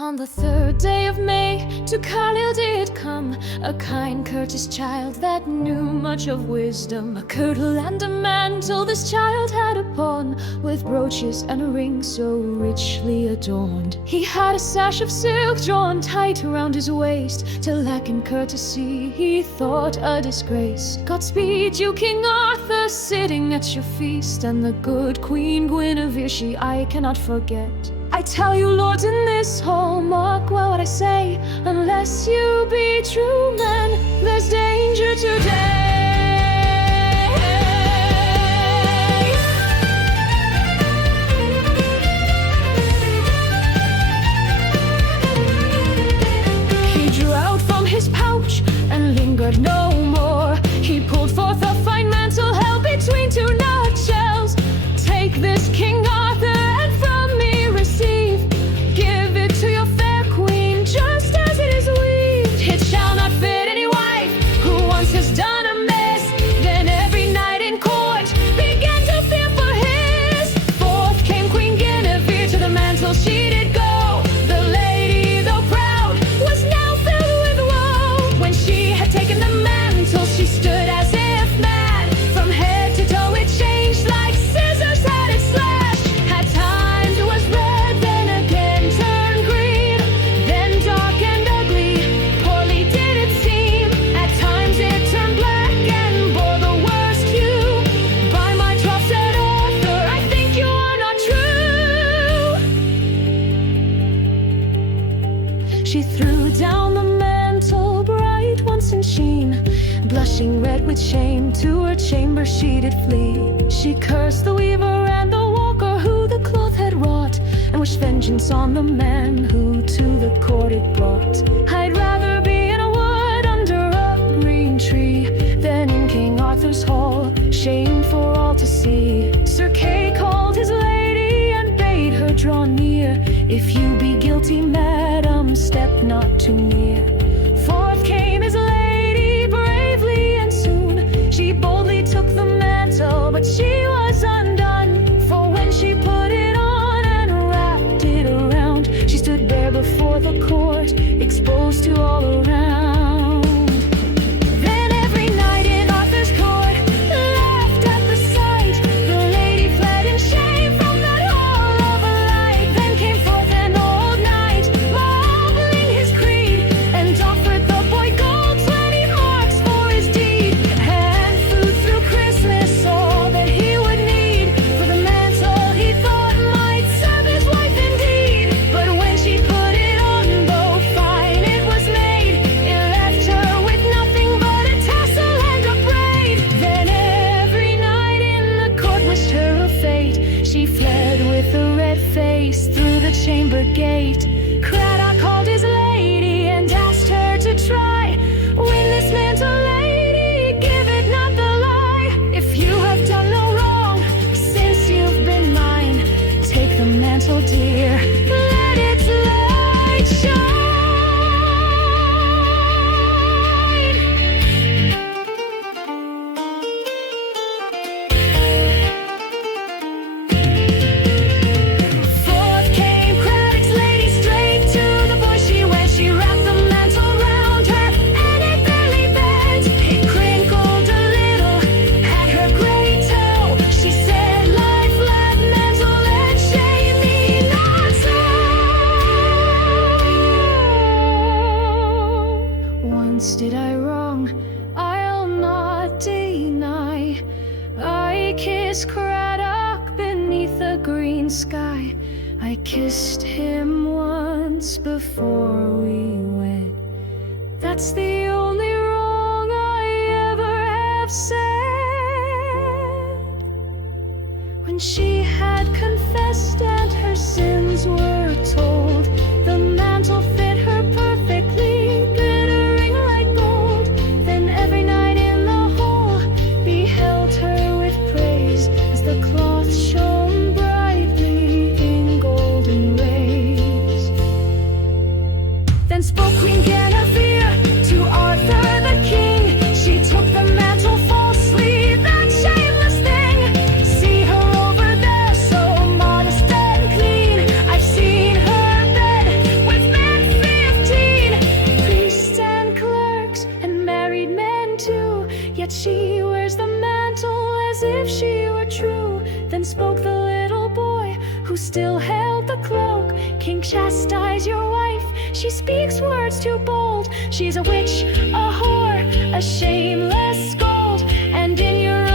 On the third day of May, to Carlisle did come a kind, courteous child that knew much of wisdom. A kirtle and a mantle this child had upon, with brooches and a ring so richly adorned. He had a sash of silk drawn tight around his waist, till lacking courtesy he thought a disgrace. Godspeed you, King Arthur, sitting at your feast, and the good Queen Guinevere, she I cannot forget. I tell you, lords, in this hall, mark well what I say, unless you be true men, there's danger today. He drew out from his pouch and lingered no more. He pulled forth a fine mantle held between two nutshells. Take this, King Arthur, and from me receive. Give it to your fair queen, just as it is weaved. It shall not fit any wife who once has done amiss. Then every knight in court began to fear for his. Forth came Queen Guinevere, to the mantle she did go. The lady, though proud, was now filled with woe. When she had taken the mantle, she stood as if mad. From head to toe it changed, like scissors had it slashed. At times it was red, then again turned green, then dark and ugly, poorly did it seem. At times it turned black and bore the worst hue. By my troth, said Arthur, I think you are not true. She threw down the mantle, bright once in sheen. Blushing red with shame, to her chamber she did flee. She cursed the weaver and the walker who the cloth had wrought, and wished vengeance on the man who to the court it brought. I'd rather be in a wood under a green tree than in King Arthur's hall, shame for all to see. Sir Kay called his lady and bade her draw near. If you be guilty, madam, step not too near. Forth came his lady bravely, and soon she boldly took the mantle, but she was undone. For when she put it on and wrapped it around, she stood bare before the court, exposed to all around. Then every knight in Arthur's court laughed at the sight. The lady fled in shame from that hall of light. Then came forth an old knight, marveling his creed, and offered the boy gold, 20 marks for his deed, and food through Christmas, all that he would need. For the mantle he thought might serve his wife indeed. But when she put it on, though fine it was made, it left her with nothing but a tassel and a braid. Then every knight in the court wished her a fate. She fled with a red face through the chamber gate. Craddock called his lady and asked her to try. Win this mantle, lady, give it not the lie. If you have done no wrong since you've been mine, take the mantle, dear, let its light shine. Forth came Craddock's lady, straight to the boy she went. She wrapped the mantle round her, and it barely bent. It crinkled a little at her great toe. She said, "Lie flat, mantle, and shame me not so." Once did I wrong, I'll not deny. I kissed Craddock beneath a green sky. I kissed him once before we wed. That's the only wrong I ever have said. When she had confessed and her sins were told, the mantle fit her perfectly, glittering like gold. Then every knight in the hall beheld her with praise, as the cloth shone brightly in golden rays. Then spoke Queen Guinevere to Arthur the king. She took the mantle falsely, that shameless thing. See her over there, so modest and clean. I've seen still held the cloak. King, chastise your wife, she speaks words too bold. She's a witch, a whore, a shameless scold, and in your